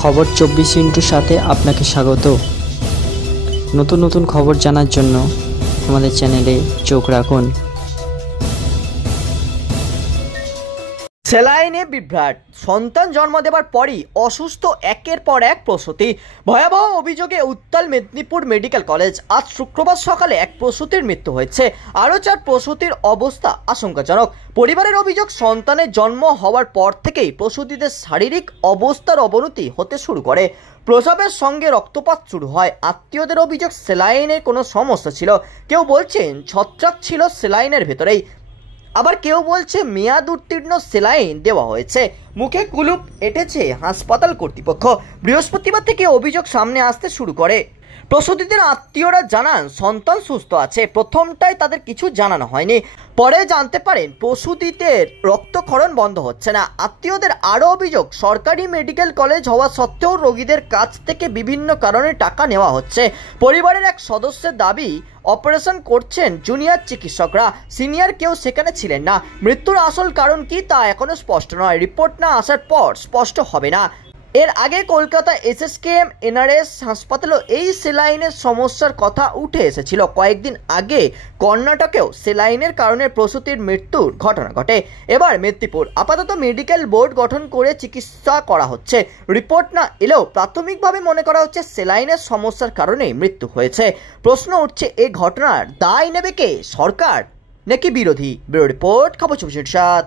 খবর 24 সাথে আপনাকে স্বাগত। নতুন নতুন খবর জানার জন্য আমাদের চ্যানেলে চোখ রাখুন। সেলাইনে বিভ্রাট, সন্তান জন্ম দেবার পরই অসুস্থ একের পর এক প্রসূতি। ভয়াবহ অভিযোগে উত্তাল মেদিনীপুর মেডিকেল কলেজ। আজ শুক্রবার সকালে এক প্রসূতির মৃত্যু হয়েছে, আরও 4 প্রসূতির অবস্থা আশঙ্কাজনক। পরিবারের অভিযোগ, সন্তানের জন্ম হওয়ার পর থেকেই প্রসূতিদের শারীরিক অবস্থার অবনতি হতে শুরু করে। প্রসবের সঙ্গে রক্তপাত শুরু হয়। আত্মীয়দের অভিযোগ, সেলাইনের কোনো সমস্যা ছিল। কেউ বলছেন ছত্রাক ছিল সেলাইনের ভেতরেই, আবার কেউ বলছে মেয়াদ উত্তীর্ণ সেলাইন দেওয়া হয়েছে। মুখে কুলুপ এঁটেছে হাসপাতাল কর্তৃপক্ষ। বৃহস্পতিবার থেকে অভিযোগ সামনে আসতে শুরু করে। প্রসূতিদের আত্মীয়রা জানান সন্তান সুস্থ আছে। প্রথমটায় তাদের কিছু জানানো হয়নি, পরে জানতে পারেন প্রসূতিদের রক্তক্ষরণ বন্ধ হচ্ছে না। আত্মীয়দের আরও অভিযোগ, সরকারি মেডিকেল কলেজ হওয়া সত্ত্বেও রোগীদের কাছ থেকে বিভিন্ন কারণে টাকা নেওয়া হচ্ছে। পরিবারের এক সদস্যের দাবি, অপারেশন করছেন জুনিয়র চিকিৎসকরা, সিনিয়র কেউ সেখানে ছিলেন না। মৃত্যুর আসল কারণ কি তা এখনো স্পষ্ট নয়। রিপোর্ট না আসার পর স্পষ্ট হবে না। এর আগে কলকাতা SSKM NRS হাসপাতালেও এই সেলাইনের সমস্যার কথা উঠে এসেছিল। কয়েকদিন আগে কর্ণাটকেও সেলাইনের কারণে প্রসূতির মৃত্যুর ঘটনা ঘটে। এবার মেদিনীপুর। আপাতত মেডিকেল বোর্ড গঠন করে চিকিৎসা করা হচ্ছে। রিপোর্ট না এলেও প্রাথমিকভাবে মনে করা হচ্ছে সেলাইনের সমস্যার কারণেই মৃত্যু হয়েছে। প্রশ্ন উঠছে, এই ঘটনার দায় নেবে কে, সরকার নাকি বিরোধী? ব্যুরো রিপোর্ট, খবর 24/7।